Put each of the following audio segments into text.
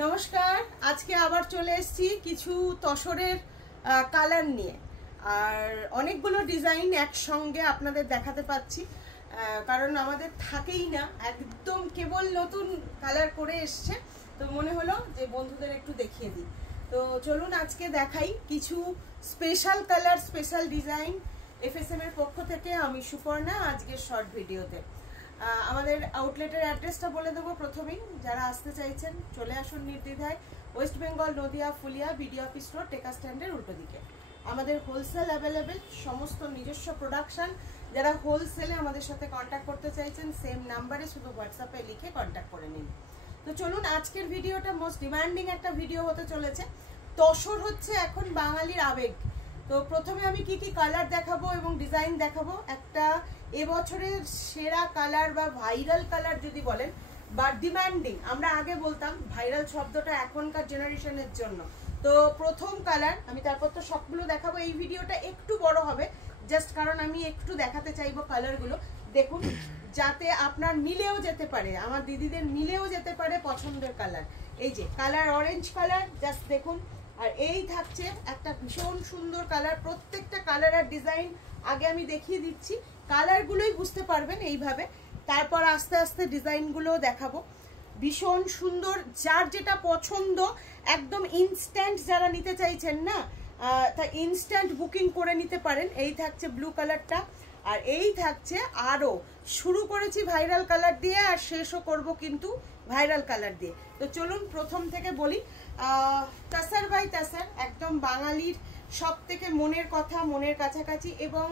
নমস্কার। আজকে আবার চলে এসেছি কিছু তসরের কালার নিয়ে, আর অনেকগুলো ডিজাইন একসঙ্গে আপনাদের দেখাতে পাচ্ছি, কারণ আমাদের থাকেই না, একদম কেবল নতুন কালার করে এসছে, তো মনে হলো যে বন্ধুদের একটু দেখিয়ে দিই। তো চলুন আজকে দেখাই কিছু special colour, special design FSM এর পক্ষ থেকে। আমি সুপর্ণা, আজকের শর্ট ভিডিওতে আমাদের আউটলেটের অ্যাড্রেসটা বলে দেবো প্রথমেই। যারা আসতে চাইছেন চলে আসুন নির্দ্বিধায়। West Bengal, Nadia, Phulia, BD office road, টেকা স্ট্যান্ডের উল্টো দিকে। আমাদের হোলসেল অ্যাভেলেবেল, সমস্ত নিজস্ব প্রোডাকশন। যারা হোলসেলে আমাদের সাথে কন্ট্যাক্ট করতে চাইছেন সেম নাম্বারে শুধু হোয়াটসঅ্যাপে লিখে কন্ট্যাক্ট করে নিন। তো চলুন, আজকের ভিডিওটা মোস্ট ডিমান্ডিং একটা ভিডিও হতে চলেছে। তসর হচ্ছে এখন বাঙালির আবেগ। তো প্রথমে আমি কি কি কালার দেখাবো এবং ডিজাইন দেখাবো। একটা এবছরের সেরা কালার বা ভাইরাল কালার যদি বলেন, বা ডিমান্ডিং, আমরা আগে বলতাম, ভাইরাল শব্দটা এখনকার জেনারেশনের জন্য। তো প্রথম কালার আমি, তারপর তো সবগুলো দেখাবো। এই ভিডিওটা একটু বড় হবে জাস্ট কারণ আমি একটু দেখাতে চাইবো কালারগুলো। দেখুন, যাতে আপনার মিলেও যেতে পারে, আমার দিদিদের মিলেও যেতে পারে পছন্দের কালার। এই যে কালার অরেঞ্জ কালার, জাস্ট দেখুন। আর এই থাকছে একটা ভীষণ সুন্দর কালার। প্রত্যেকটা কালার আর ডিজাইন আগে আমি দেখিয়ে দিচ্ছি, কালারগুলোই বুঝতে পারবেন এইভাবে। তারপর আস্তে আস্তে ডিজাইনগুলো দেখাবো। ভীষণ সুন্দর, যার যেটা পছন্দ একদম ইনস্ট্যান্ট যারা নিতে চাইছেন না, তা ইনস্ট্যান্ট বুকিং করে নিতে পারেন। এই থাকছে ব্লু কালারটা, আর এই থাকছে আরও, শুরু করেছি ভাইরাল কালার দিয়ে আর শেষও করব কিন্তু ভাইরাল কালার দিয়ে। তো চলুন প্রথম থেকে বলি। তাসার বাই তাসার, একদম বাঙালির সব থেকে মনের কথা, মনের কাছাকাছি এবং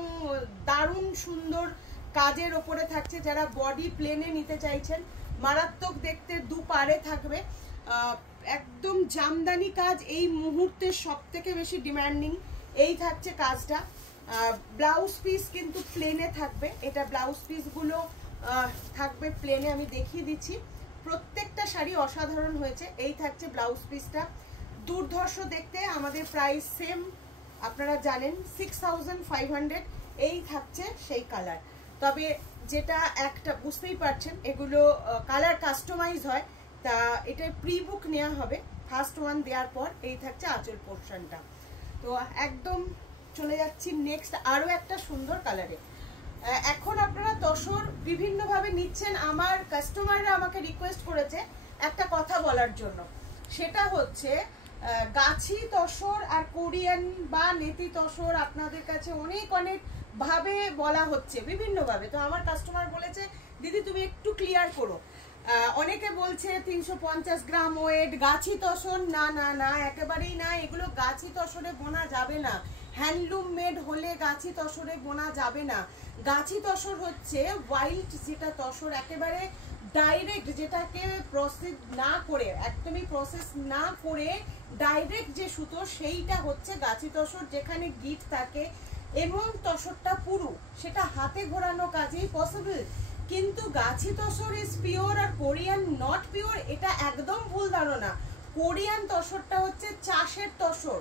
দারুণ সুন্দর কাজের ওপরে থাকছে। যারা বডি প্লেনে নিতে চাইছেন, মারাত্মক দেখতে, দুপারে থাকবে, একদম জামদানি কাজ, এই মুহূর্তে সব থেকে বেশি ডিমান্ডিং। এই থাকছে কাজটা। ব্লাউজ পিস কিন্তু প্লেনে থাকবে, এটা ব্লাউজ পিসগুলো থাকবে প্লেনে, আমি দেখিয়ে দিচ্ছি। প্রত্যেকটা শাড়ি অসাধারণ হয়েছে। এই থাকছে ব্লাউজ পিসটা, দুর্ধর্ষ দেখতে। আমাদের প্রাইস সেম, আপনারা জানেন, 6500। এই থাকছে সেই কালার। তবে যেটা একটা বুঝতেই পারছেন, এগুলো কালার কাস্টমাইজ হয়, তা এটা প্রি বুক নেওয়া হবে। ফার্স্ট ওয়ান দেওয়ার পর এই থাকছে আঁচল পোর্শনটা। তো একদম চলে যাচ্ছি নেক্সট আরও একটা সুন্দর কালারে। এখন আপনারা তসর বিভিন্নভাবে নিচ্ছেন। আমার কাস্টমাররা আমাকে রিকোয়েস্ট করেছে একটা কথা বলার জন্য, সেটা হচ্ছে গাছি তসর আর কোরিয়ান বা নেতি তসর আপনাদের কাছে অনেক অনেক ভাবে বলা হচ্ছে, বিভিন্নভাবে। তো আমার কাস্টমার বলেছে, দিদি তুমি একটু ক্লিয়ার করো। অনেকে বলছে 350 গ্রাম ওয়েট গাছি তসর। না না না, একেবারেই না, এগুলো গাছি তসরে বোনা যাবে না। হ্যান্ডলুম মেড হলে গাছি তসরে বোনা যাবে না। গাছি তসর হচ্ছে ওয়াইল্ড যেটা তসর, একেবারে ডাইরেক্ট, যেটাকে প্রসেস না করে, একদমই প্রসেস না করে ডাইরেক্ট যে সুতো, সেইটা হচ্ছে গাছি তসর, যেখানে গিট থাকে এবং তসরটা পুরু, সেটা হাতে ঘোরানো কাজেই পসিবল। কিন্তু গাছি তসর ইজ পিওর আর কোরিয়ান নট পিওর, এটা একদম ভুল ধারণা। কোরিয়ান তসরটা হচ্ছে চাষের তসর,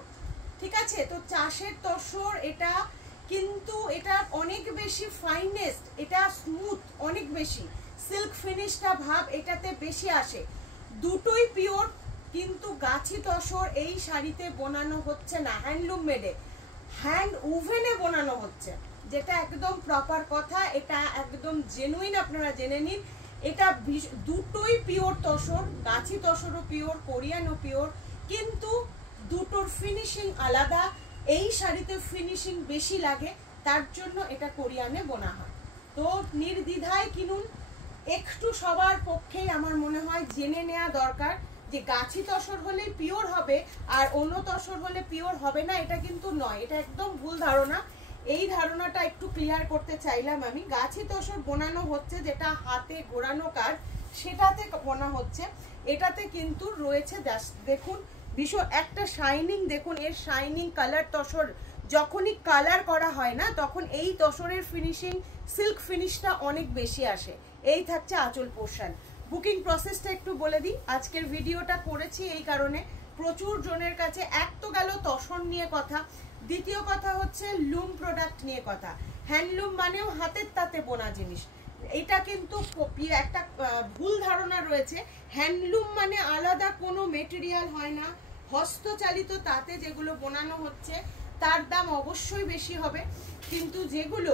ঠিক আছে? তো চাষের তসর এটা, কিন্তু এটা অনেক বেশি ফাইনেস্ট, এটা স্মুথ, অনেক বেশি সিল্ক ফিনিশটা ভাব এটাতে বেশি আসে। দুটোই পিওর, কিন্তু গাছি তসর এই শাড়িতে বোনানো হচ্ছে না হ্যান্ডলুম মেডে, হ্যান্ড ওভেনে বোনানো হচ্ছে, যেটা একদম প্রপার কথা, এটা একদম জেনুইন, আপনারা জেনে নিন। এটা দুটোই পিওর তসর, গাছি তসরও পিওর, কোরিয়ানও পিওর, কিন্তু দুটোর ফিনিশিং আলাদা। এই শাড়িতে ফিনিশিং বেশি লাগে, তার জন্য এটা কোরিয়ানে বোনা হয়। তো নির্দ্বিধায় কিনুন। একটু সবার পক্ষেই আমার মনে হয় জেনে নেওয়া দরকার যে গাছি তসর হলেই পিওর হবে আর অন্য তসর হলে পিওর হবে না, এটা কিন্তু নয়, এটা একদম ভুল ধারণা। এই ধারণাটা একটু ক্লিয়ার করতে চাইলাম আমি। গাছি তসর বোনানো হচ্ছে, যেটা হাতে ঘোরানো কাজ, সেটাতে বোনা হচ্ছে। এটাতে কিন্তু রয়েছে, দেখুন, ভীষণ একটা শাইনিং, দেখুন এর শাইনিং। কালার তসর যখনই কালার করা হয় না, তখন এই তসরের ফিনিশিং, সিল্ক ফিনিশটা অনেক বেশি আসে। এই থাকছে আঁচল পোর্শন। বুকিং প্রসেসটা একটু বলে দিই। আজকের ভিডিওটা করেছি এই কারণে, প্রচুর জনের কাছে এক তো গেল তসর নিয়ে কথা, দ্বিতীয় কথা হচ্ছে লুম প্রোডাক্ট নিয়ে কথা। হ্যান্ডলুম মানেও হাতের তাতে বোনা জিনিস, এটা কিন্তু একটা ভুল ধারণা রয়েছে, হ্যান্ডলুম মানে আলাদা কোনো মেটেরিয়াল হয় না, হস্তচালিত তাতে যেগুলো বানানো হচ্ছে তার দাম অবশ্যই বেশি হবে, কিন্তু যেগুলো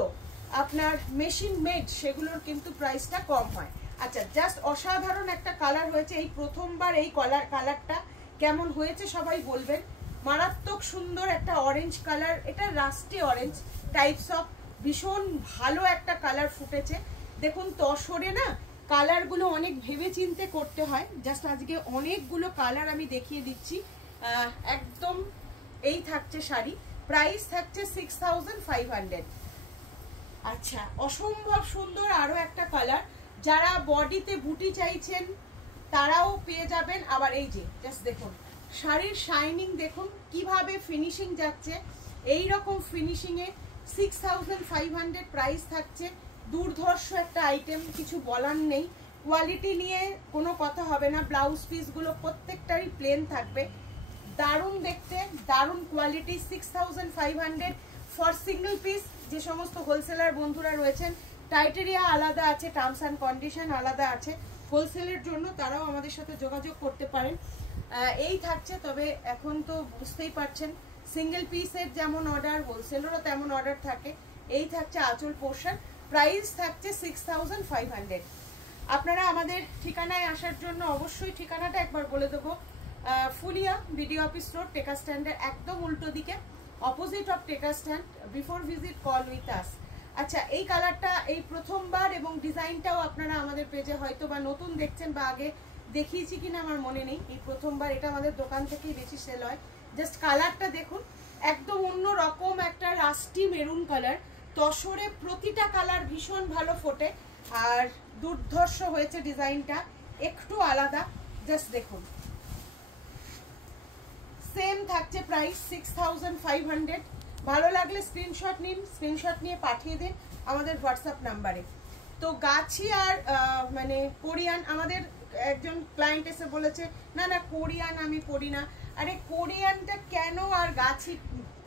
আপনার মেশিন মেড সেগুলোর কিন্তু প্রাইসটা কম হয়। আচ্ছা, জাস্ট অসাধারণ একটা কালার হয়েছে, এই প্রথমবার এই কালারটা কেমন হয়েছে সবাই বলবেন। মারাত্মক সুন্দর একটা অরেঞ্জ কালার, এটা রাস্টি অরেঞ্জ টাইপস অফ, ভীষণ ভালো একটা কালার ফুটেছে। দেখুন তসরে না কালারগুলো অনেক ভেবে চিন্তে করতে হয়, জাস্ট আজকে অনেকগুলো কালার আমি দেখিয়ে দিচ্ছি। একদম এই থাকছে শাড়ি, প্রাইস থাকছে 6500। আচ্ছা, অসম্ভব সুন্দর আরো একটা কালার, যারা বডিতে বুটি চাইছেন তারাও পেয়ে যাবেন। আবার এই যে জাস্ট দেখুন শাড়ির শাইনিং, দেখুন কিভাবে ফিনিশিং যাচ্ছে, এই রকম ফিনিশিংয়ে 6500 প্রাইস থাকছে। দুর্ধর্ষ একটা আইটেম, কিছু বলার নেই, কোয়ালিটি নিয়ে কোনো কথা হবে না। ব্লাউজ পিসগুলো প্রত্যেকটারই প্লেন থাকবে, দারুণ দেখতে, দারুণ কোয়ালিটি। 6500 for single piece. যে সমস্ত হোলসেলার বন্ধুরা রয়েছেন, টাইটেরিয়া আলাদা আছে, টার্মস অ্যান্ড কন্ডিশন আলাদা আছে, হোলসেলের জন্য তারাও আমাদের সাথে যোগাযোগ করতে পারেন। এই থাকছে, তবে এখন তো বুঝতেই পারছেন সিঙ্গেল পিসের যেমন অর্ডার, হোলসেলেরও তেমন অর্ডার থাকে। এই থাকছে আঁচল পোর্শন, প্রাইস থাকছে 6500। আপনারা আমাদের ঠিকানায় আসার জন্য অবশ্যই ঠিকানাটা একবার বলে দেবো, ফুলিয়া বিডি অফিস রোড, টেকা স্ট্যান্ডের একদম উল্টো দিকে, অপোজিট অফ টেকা stand. Before visit call with us. আচ্ছা, এই কালারটা এই প্রথমবার, এবং ডিজাইনটাও আপনারা আমাদের পেজে হয়তো বা নতুন দেখছেন, বা আগে দেখিয়েছি কিনা আমার মনে নেই, এই প্রথমবার। এটা আমাদের দোকান থেকেই বেশি সেল হয়। জাস্ট কালারটা দেখুন, একদম অন্য রকম একটা রাস্টি মেরুন কালার, তসরে প্রতিটা কালার ভীষণ ভালো ফোটে, আর দুর্ধর্ষ হয়েছে ডিজাইনটা, একটু আলাদা। জাস্ট দেখুন, সেম থাকছে প্রাইস 6500। ভালো লাগলে স্ক্রিনশট নিন, স্ক্রিনশট নিয়ে পাঠিয়ে দিন আমাদের হোয়াটসঅ্যাপ নাম্বারে। তো গাছি আর মানে কোরিয়ান, আমাদের একজন ক্লায়েন্ট এসে বলেছে না না কোরিয়ান আমি পরি না। আরে কোরিয়ানটা কেন আর গাছি,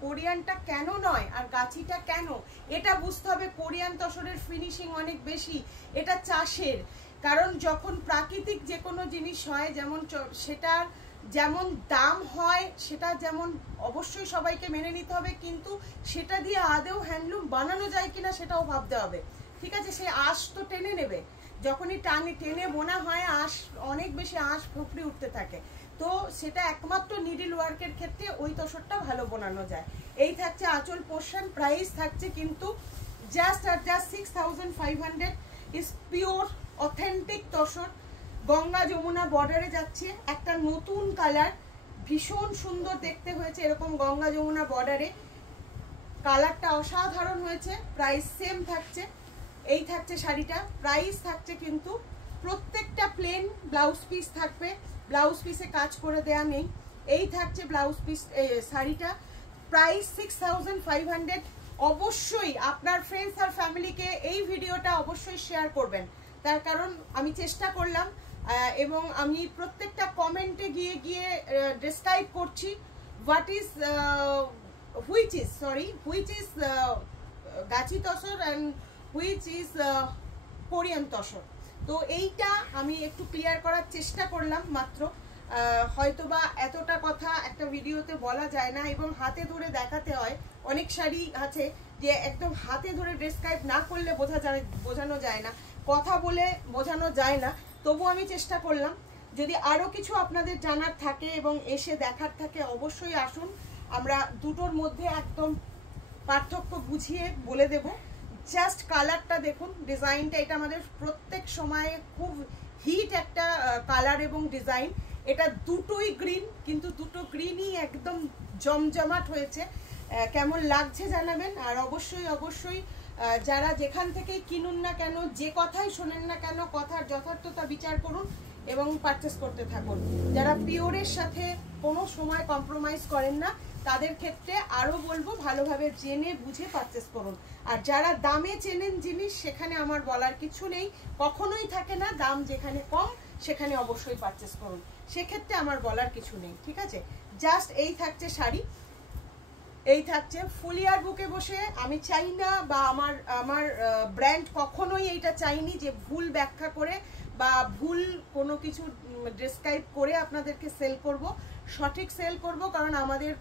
কোরিয়ানটা কেন নয় আর গাছিটা কেন, এটা বুঝতে হবে। কোরিয়ান তসরের ফিনিশিং অনেক বেশি, এটা চাষের, কারণ যখন প্রাকৃতিক যে কোনো জিনিস হয়, যেমন সেটার যেমন দাম হয়, সেটা যেমন অবশ্যই সবাইকে মেনে নিতে হবে, কিন্তু সেটা দিয়ে আদেও হ্যান্ডলুম বানানো যায় কিনা সেটাও ভাবতে হবে, ঠিক আছে। সে আঁশ তো টেনে নেবে, যখনই টেনে বোনা হয় আঁশ, অনেক বেশি আঁশ ফুফড়ে উঠতে থাকে, তো সেটা একমাত্র নিডল ওয়ার্কের ক্ষেত্রে ওই তসরটা ভালো বোনানো যায়। এই থাকছে আঁচল পোর্শন, প্রাইস থাকছে কিন্তু জাস্ট আর just 6500। Is pure authentic tussar, Ganga Yamuna বর্ডারে যাচ্ছে, একটা নতুন কালার, ভীষণ সুন্দর দেখতে হয়েছে এরকম গঙ্গা যমুনা বর্ডারে, কালারটা অসাধারণ হয়েছে। প্রাইস সেম থাকছে। এই থাকছে শাড়িটা, প্রাইস থাকছে কিন্তু প্রত্যেকটা প্লেন, ব্লাউজ পিস থাকবে, ব্লাউজ পিসে কাজ করে দেয়া নেই। এই থাকছে ব্লাউজ পিস শাড়িটা, প্রাইস 6500। অবশ্যই আপনার ফ্রেন্ডস আর ফ্যামিলিকে এই ভিডিওটা অবশ্যই শেয়ার করবেন, তার কারণ আমি চেষ্টা করলাম, এবং আমি প্রত্যেকটা কমেন্টে গিয়ে গিয়ে ডেসক্রাইব করছি what is which is Gachhi tussar and which is Korean tussar. তো এইটা আমি একটু ক্লিয়ার করার চেষ্টা করলাম মাত্র, হয়তোবা এতটা কথা একটা ভিডিওতে বলা যায় না, এবং হাতে ধরে দেখাতে হয়। অনেক শাড়ি আছে যে একদম হাতে ধরে ডেসক্রাইব না করলে বোঝানো যায় না, কথা বলে বোঝানো যায় না। তবু আমি চেষ্টা করলাম। যদি আরও কিছু আপনাদের জানার থাকে এবং এসে দেখার থাকে, অবশ্যই আসুন, আমরা দুটোর মধ্যে একদম পার্থক্য বুঝিয়ে বলে দেব। জাস্ট কালারটা দেখুন, ডিজাইনটা, এটা আমাদের প্রত্যেক সময়ে খুব হিট একটা কালার এবং ডিজাইন। এটা দুটোই গ্রিন, কিন্তু দুটো গ্রিনই একদম জমজমাট হয়েছে। কেমন লাগছে জানাবেন, আর অবশ্যই অবশ্যই যারা যেখান থেকেই কিনুন না কেন, যে কথাই শোনেন না কেন, কথার যথার্থতা বিচার করুন এবং পারচেস করতে থাকুন। যারা পিওরের সাথে কোনো সময় কম্প্রোমাইজ করেন না, তাদের ক্ষেত্রে আরও বলবো ভালোভাবে জেনে বুঝে পারচেস করুন। আর যারা দামে চেনেন জিনিস, সেখানে আমার বলার কিছু নেই, কখনোই থাকে না, দাম যেখানে কম সেখানে অবশ্যই পারচেস করুন, সেক্ষেত্রে আমার বলার কিছু নেই, ঠিক আছে। জাস্ট এই থাকছে শাড়ি, এই থাকছে। ফুলিয়ার বুকে বসে আমি চাই না, বা আমার ব্র্যান্ড কখনোই এইটা চাইনি যে ভুল ব্যাখ্যা করে বা ভুল কোনো কিছু ডেসক্রাইব করে আপনাদেরকে সেল করব। সঠিক সেল করব, কারণ আমাদের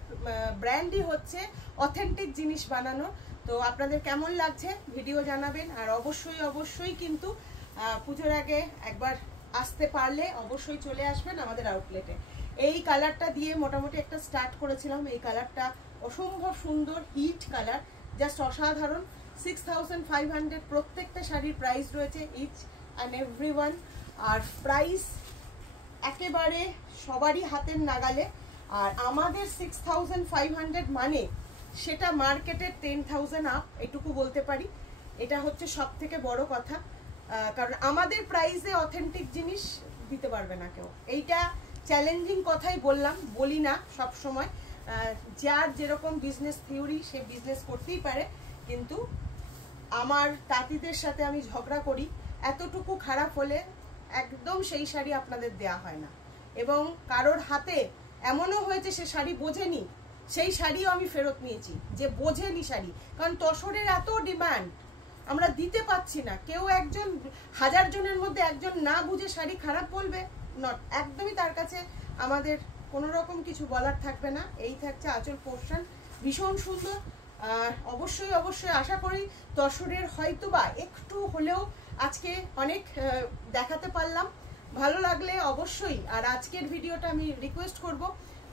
ব্র্যান্ডই হচ্ছে অথেন্টিক জিনিস বানানো। তো আপনাদের কেমন লাগছে ভিডিও জানাবেন, আর অবশ্যই কিন্তু পুজোর আগে একবার আসতে পারলে অবশ্যই চলে আসবেন আমাদের আউটলেটে। এই কালারটা দিয়ে মোটামুটি একটা স্টার্ট করেছিলাম। এই কালারটা অসম্ভব সুন্দর, হিট কালার, জাস্ট অসাধারণ। 6500 প্রত্যেকটা শাড়ির প্রাইস রয়েছে, ইচ অ্যান্ড এভরিওয়ান। আর প্রাইস একেবারে সবারই হাতের নাগালে। আর আমাদের 6500 মানে সেটা মার্কেটের 10,000 আপ, এটুকু বলতে পারি। এটা হচ্ছে সব থেকে বড় কথা, কারণ আমাদের প্রাইসে অথেন্টিক জিনিস দিতে পারবে না কেউ। এইটা চ্যালেঞ্জিং কথাই বলি না সব সময়। যার যেরকম বিজনেস থিওরি সে বিজনেস করতেই পারে, কিন্তু আমার তাঁতিদের সাথে আমি ঝগড়া করি। এতটুকু খারাপ হলে একদম সেই শাড়ি আপনাদের দেয়া হয় না। এবং কারোর হাতে এমনও হয়েছে সে শাড়ি বোঝেনি, সেই শাড়িও আমি ফেরত নিয়েছি, যে বোঝেনি শাড়ি। কারণ তসরের এত ডিমান্ড, আমরা দিতে পারছি না। কেউ একজন 1000 জনের মধ্যে একজন না বুঝে শাড়ি খারাপ বলবে, নট, একদমই তার কাছে আমাদের কোনো রকম কিছু বলার থাকবে না। এই থাকছে আঁচল পোর্শন, ভীষণ সুন্দর। আর অবশ্যই আশা করি তসরের হয়তোবা একটু হলেও আজকে অনেক দেখাতে পারলাম। ভালো লাগলে অবশ্যই, আর আজকের ভিডিওটা আমি রিকোয়েস্ট করব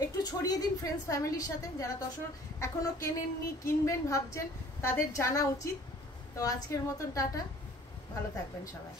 একটু ছড়িয়ে দিন ফ্রেন্ডস ফ্যামিলির সাথে। যারা তসর এখনো কেনেননি, কিনবেন ভাবছেন, তাদের জানা উচিত। তো আজকের মতন টাটা, ভালো থাকবেন সবাই।